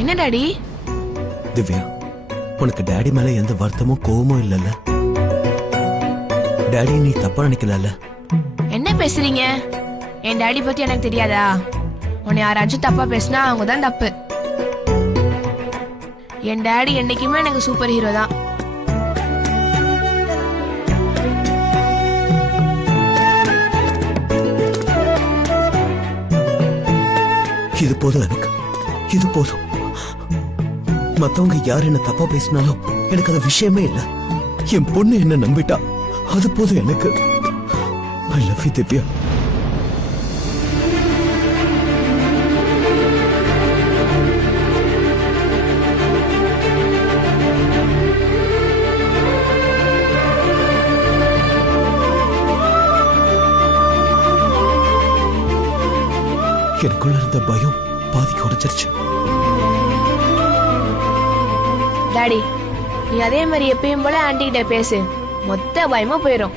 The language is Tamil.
என்ன டாடி? திவ்யா, உனக்கு டாடி மேல எந்த வருத்தமும் கோவமும் இல்லல்ல? டாடி நீ தப்பா நினைக்கல? என்ன பேசுறீங்க? என் டாடி பத்தி எனக்கு தெரியாதா? உன்னை யாராச்சும் தப்பா பேசினா அவங்க தான் தப்பு. என் டாடி என்னைக்குமே எனக்கு சூப்பர் ஹீரோ தான். இது போதும் எனக்கு, இது போதும். மத்தவங்க யார் என்ன தப்பா பேசினாலும் எனக்கு அது விஷயமே இல்ல. என் பொண்ணு என்ன நம்பிட்டா, அது போதும் எனக்கு. I love you Divya. எனக்குள்ள இருந்த பயம் பாதி குறைச்சிருச்சு. டாடி, நீ அதே மாதிரி எப்பயும் போல ஆன்டி கிட்ட பேசு, மொத்த பயமும் போயிடும்.